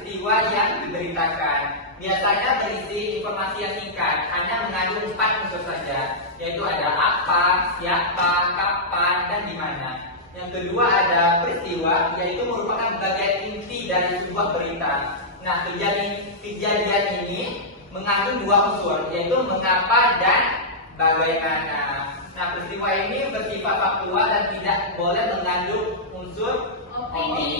peristiwa yang diberitakan. Biasanya berisi informasi yang singkat, hanya mengandung 4 unsur saja, yaitu ada apa, siapa, kapan, dan di mana. Yang kedua ada peristiwa, yaitu merupakan bagian inti dari sebuah berita. Nah, kejadian ini mengandung 2 unsur, yaitu mengapa dan bagaimana. Nah, peristiwa ini bersifat faktual dan tidak boleh mengandung unsur opini.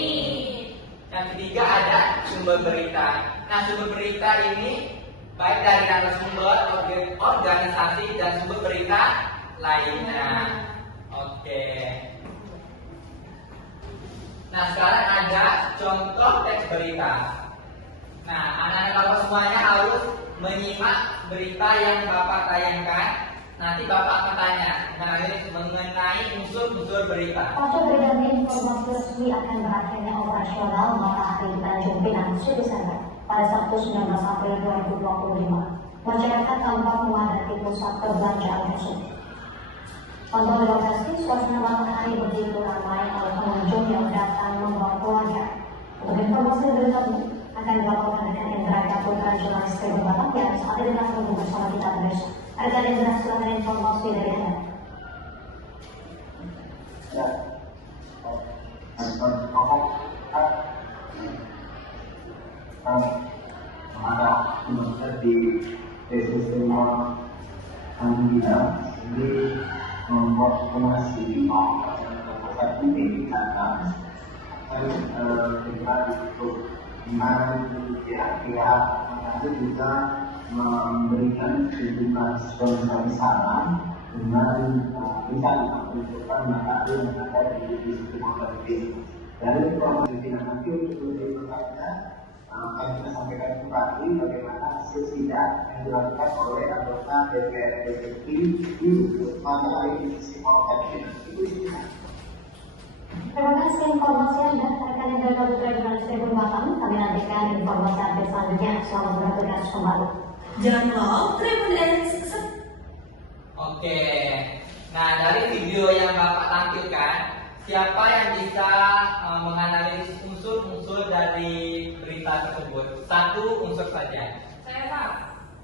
Yang ketiga ada sumber berita. Nah, sumber berita ini baik dari narasumber, organisasi, dan sumber berita lainnya. Oke. Nah, sekarang ada contoh teks berita. Nah, anak-anak Bapak semuanya harus menyimak berita yang Bapak tayangkan. Nanti Bapak akan tanya mengenai unsur-unsur berita. Pasca beredarnya informasi resmi akan berakhirnya operasional Matahari Tanjung Pinang Desember pada Sabtu 19 April 2025, masyarakat tampak memadati pusat perbelanjaan tersebut. Untuk di lokasi, suasana Matahari begitu ramai oleh pengunjung yang datang membawa keluarga. Untuk informasi lebih lanjut akan dilaporkan dengan Indra Kaputra jurnalis Tribun Batam yang saat ini langsung bersama kita bersama. Ada Indra, silakan informasi dari Anda. Ya, ada di sistem Tanjung Pinang ini membuat informasi pusat ini akan kita untuk dimana pihak itu bisa memberikan sejumlah sponsor saran dengan bisa menentukan materi yang ada di sistem politik. Dari informasi yang nanti untuk lebih lengkapnya akan kita sampaikan kembali bagaimana hasil sidang yang dilakukan oleh anggota DPR RI di materi di sistem politik itu. Terima kasih informasi Anda, rekan Indra Kaputra jurnalis Tribun Batam. Kami nantikan informasi update selanjutnya. Selamat bertugas kembali. Download Tribun X. Oke. Nah, dari video yang Bapak tampilkan, siapa yang bisa menganalisis unsur-unsur dari berita tersebut? Satu unsur saja. Saya Pak.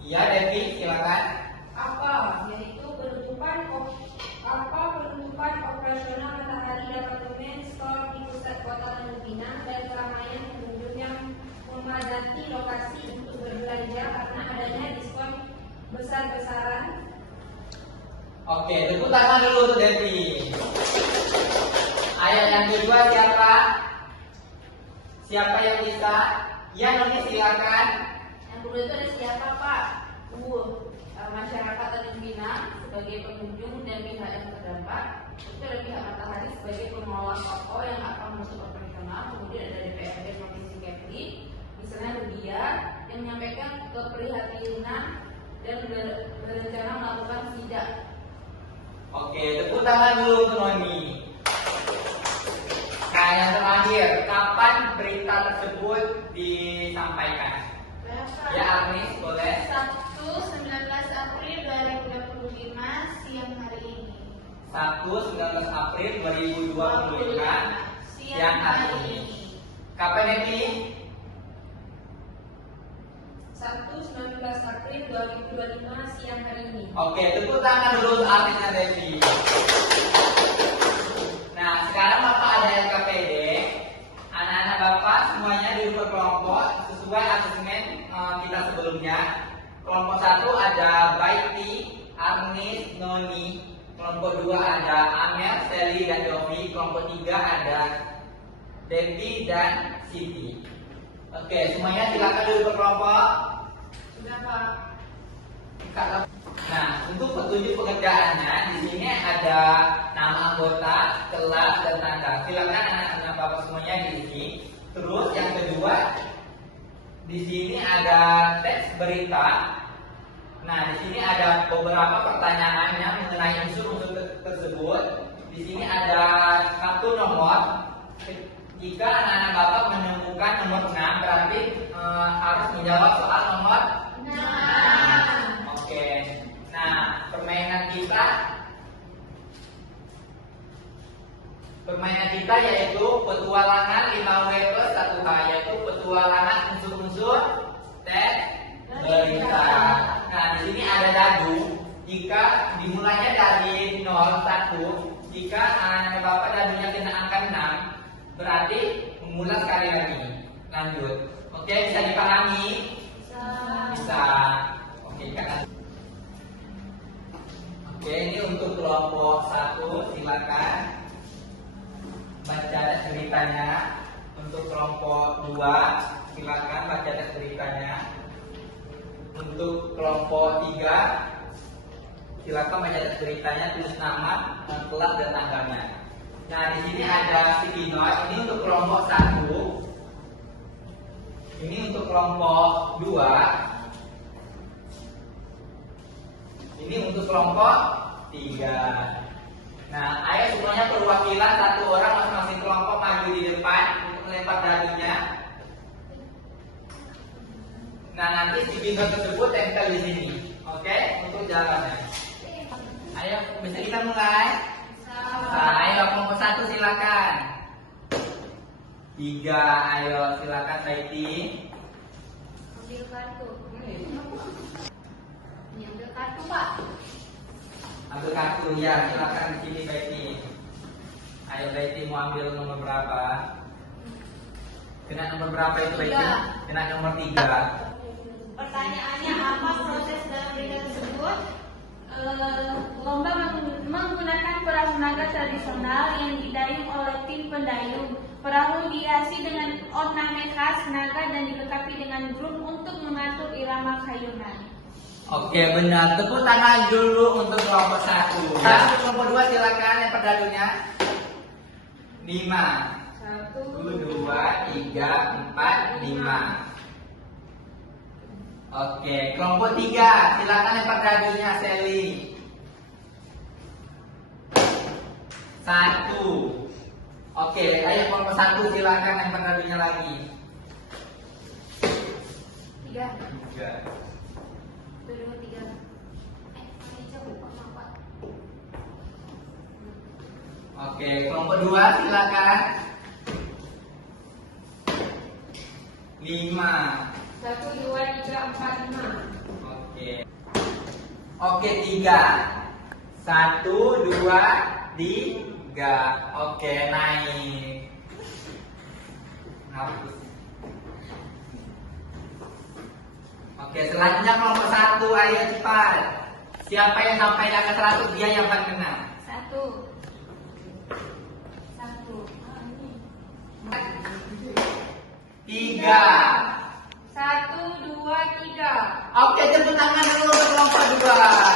Iya, Devi, silakan. Apa? Yaitu penutupan operasional Matahari Departemen Store di pusat kota Tanjung Pinang dan keramaian pengunjung yang memadati lokasi untuk berbelanja karena adanya diskon besar-besaran. Oke, tepuk tangan dulu untuk Devi. Ayat yang kedua siapa? Siapa yang bisa? Ya, Noni silakan. Yang kedua itu ada siapa Pak? Masyarakat Tanjung Pinang sebagai pengunjung dan pihak yang terdampak. Itu ada pihak Matahari sebagai pengelola toko yang akan masuk operasional. Kemudian ada DPRD Provinsi Kepri, misalnya Rudia, yang menyampaikan keprihatinan dan berencana melakukan sidak. Oke, tepuk tangan dulu untuk Noni. Nah, yang terakhir, kapan berita tersebut disampaikan? Ya, Agnes, boleh. Sabtu 19 April 2025 siang hari ini. Sabtu 19 April 2025 siang hari ini. Kapan Devi? Sabtu 19 April 2025 siang hari ini. Oke, tepuk tangan dulu untuk artisnya Devi. Nah, sekarang Bapak ada LKPD. Anak-anak Bapak semuanya diukur kelompok sesuai asesmen kita sebelumnya. Kelompok 1 ada Baiti, Agnes, Noni. Kelompok 2 ada Amel, Sally, dan Yofi. Kelompok 3 ada Devi dan Siti. Oke, semuanya silakan diukur kelompok. Sudah Pak. Nah, untuk petunjuk pengerjaannya di sini ada nama anggota, kelas, dan tanda. Silakan anak-anak Bapak semuanya diisi. Terus yang kedua, di sini ada teks berita. Nah, di sini ada beberapa pertanyaan yang mengenai unsur-unsur tersebut. Di sini ada satu nomor. Jika anak-anak Bapak menemukan nomor 6, berarti harus menjawab soal nomor 6. Oke. Nah, permainan kita Permainan kita yaitu petualangan 5W plus 1H, yaitu petualangan unsur-unsur teks berita. Nah, di sini ada dadu. Jika dimulainya dari 0, 1, jika Bapak dadunya kena angka 6, berarti mengulang sekali lagi. Lanjut. Oke, bisa dipahami? Bisa. Oke, kan. Oke, ini untuk kelompok 1, silakan baca ceritanya. Untuk kelompok 2, silakan baca ceritanya. Untuk kelompok 3, silakan baca ceritanya, tulis nama, kelas dan tanggalnya. Nah, di sini ada sticky note. Ini untuk kelompok 1. Ini untuk kelompok 2. Ini untuk kelompok 3. Nah, ayo semuanya perwakilan satu orang masing-masing kelompok maju di depan untuk melempar dadunya. Nah, nanti sticky note tersebut tempel di sini. Oke, untuk jalannya. Ayo, bisa kita mulai? Nah, ayo kelompok 1 silakan. 3, ayo silakan Baiti. Ambil kartu. Ambil kartu, Pak. Ambil kartu ya, silakan di sini Baiti. Ayo Baiti mau ambil nomor berapa? Kena nomor berapa itu Baiti? Kena nomor 3. Pertanyaannya, apa proses dalam berita tersebut? Lomba menggunakan perahu naga tradisional yang didayung oleh tim pendayung. Perahu dihiasi dengan ornamen khas naga dan dilengkapi dengan drum untuk mengatur irama kayunan. Oke, benar. Tepuk tangan dulu untuk kelompok 1. Dan untuk kelompok 2 silakan yang perdadunya. 5. 1, 2, 3, 4, 5. Oke, kelompok 3 silakan yang perdadunya Sally. 1. Oke, ayo kelompok 1 silakan yang perdadunya lagi. 3. 3. 2, 3. Oke, kelompok 2 silakan. 5. 1, 2, 3, 4, 5. Oke. Oke, 3. 1, 2, 3. Oke, naik. Hapus. Oke, selanjutnya kelompok 1, ayo cepat. Siapa yang sampai di angka 100 dia yang akan kena. 1. 3. 1, 2, 3. Oke, tepuk tangan dulu untuk kelompok 2.